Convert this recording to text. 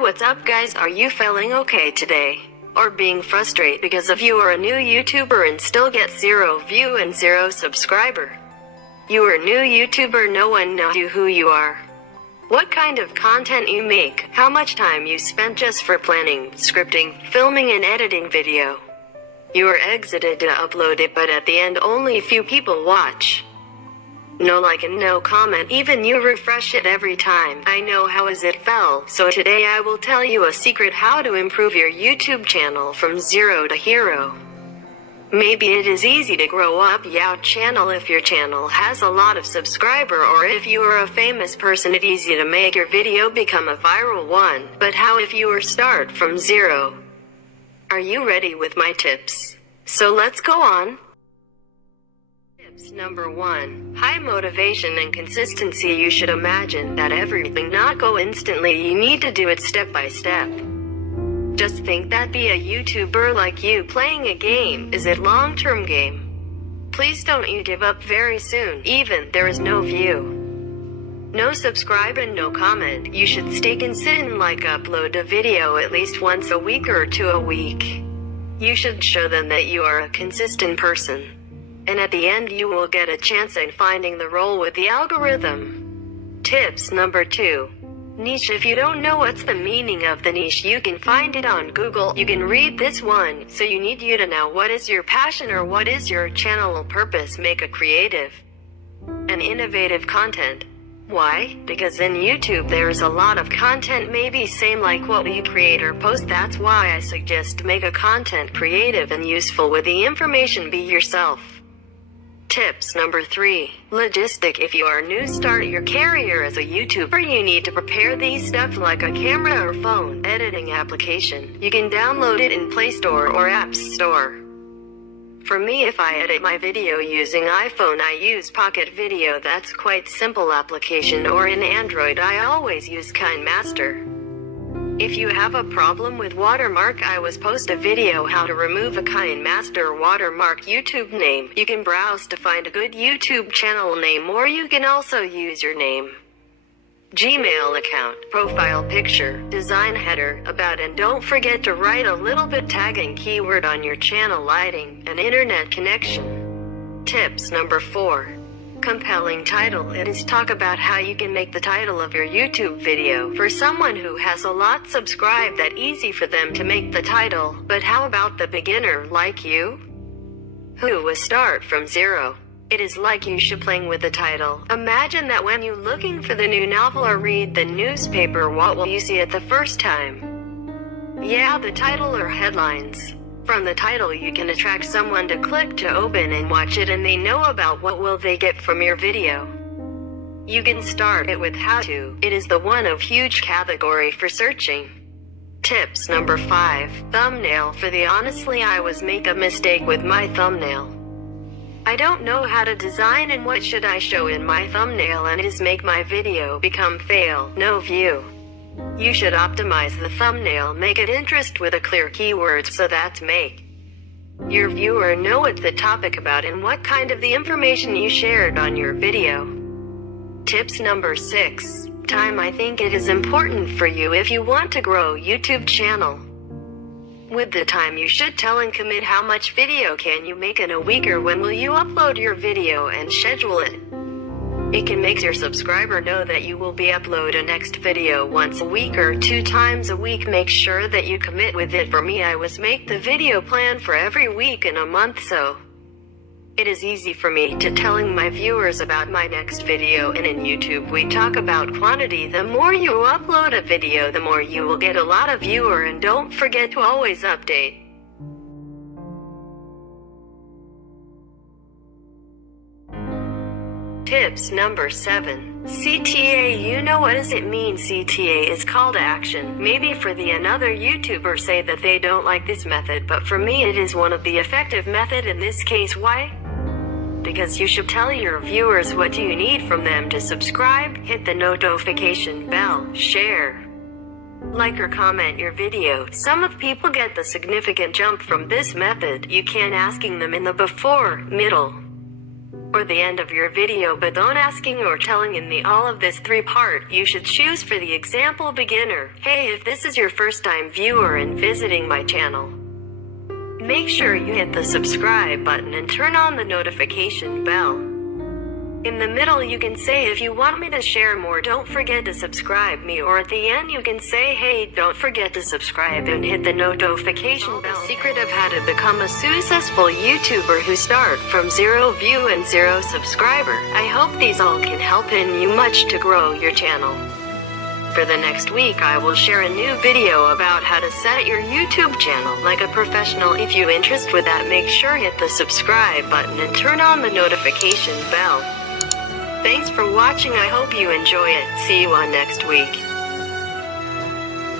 What's up guys, are you feeling okay today? Or being frustrated because of you are a new YouTuber and still get 0 view and 0 subscriber? You are a new YouTuber, no one knows you who you are. What kind of content you make, how much time you spent just for planning, scripting, filming and editing video. You are excited to upload it but at the end only few people watch. No like and no comment, even you refresh it every time. I know how is it felt, so today I will tell you a secret how to improve your YouTube channel from 0 to hero. Maybe it is easy to grow up your channel if your channel has a lot of subscriber, or if you are a famous person it's easy to make your video become a viral one. But how if you are start from 0? Are you ready with my tips? So let's go on. Tips number 1. High motivation and consistency. You should imagine that everything not go instantly, you need to do it step by step. Just think that be a YouTuber like you playing a game, is it long-term game? Please don't you give up very soon, even there is no view, no subscribe and no comment. You should stay consistent, like upload a video at least once a week or 2 a week. You should show them that you are a consistent person. And at the end you will get a chance at finding the role with the algorithm. Tips number 2. Niche. If you don't know what's the meaning of the niche, you can find it on Google. You can read this one. So you need you to know what is your passion or what is your channel purpose. Make a creative and innovative content. Why? Because in YouTube there is a lot of content maybe same like what you create or post. That's why I suggest make a content creative and useful with the information. Be yourself. Tips number 3. Logistic. If you are new, start your career as a YouTuber, you need to prepare these stuff like a camera or phone editing application. You can download it in Play Store or App Store. For me, if I edit my video using iPhone, I use Pocket Video. That's quite simple application. Or in Android, I always use KineMaster. If you have a problem with watermark, I was post a video how to remove a KineMaster watermark YouTube name. You can browse to find a good YouTube channel name, or you can also use your name, Gmail account, profile picture, design header, about, and don't forget to write a little bit tagging keyword on your channel, lighting, and internet connection. Tips number 4. Compelling title. It is talk about how you can make the title of your YouTube video for someone who has a lot subscribed that easy for them to make the title. But how about the beginner like you, who will start from 0? It is like you should playing with the title. Imagine that when you looking for the new novel or read the newspaper, what will you see at the first time? Yeah, the title or headlines. From the title you can attract someone to click to open and watch it, and they know about what will they get from your video. You can start it with how to. It is the one of huge category for searching. Tips number 5. Thumbnail. For the honestly I was make a mistake with my thumbnail. I don't know how to design and what should I show in my thumbnail, and it is make my video become fail, no view. You should optimize the thumbnail, make it interest with a clear keywords so that make your viewer know what the topic about and what kind of the information you shared on your video. Tips number 6. Time. I think it is important for you if you want to grow YouTube channel. With the time you should tell and commit how much video can you make in a week, or when will you upload your video and schedule it. It can make your subscriber know that you will be upload a next video once a week or 2 times a week. Make sure that you commit with it. For me, I was make the video plan for every week in a month, so it is easy for me to telling my viewers about my next video. And in YouTube we talk about quantity. The more you upload a video, the more you will get a lot of viewer, and don't forget to always update. Tips number 7. CTA. You know what does it mean? CTA is call to action. Maybe for the another YouTuber say that they don't like this method, but for me it is one of the effective method in this case. Why? Because you should tell your viewers what do you need from them to subscribe, hit the notification bell, share, like or comment your video. Some of people get the significant jump from this method. You can asking them in the before, middle, or the end of your video, but don't asking or telling in the all of this 3-part. You should choose for the example beginner. Hey, if this is your first time viewer and visiting my channel, make sure you hit the subscribe button and turn on the notification bell. In the middle you can say if you want me to share more, don't forget to subscribe me, or at the end you can say, hey, don't forget to subscribe and hit the notification bell. The secret of how to become a successful YouTuber who start from 0 view and 0 subscriber. I hope these all can help in you much to grow your channel. For the next week I will share a new video about how to set your YouTube channel like a professional. If you're interested with that, make sure hit the subscribe button and turn on the notification bell. Thanks for watching. I hope you enjoy it. See you on next week.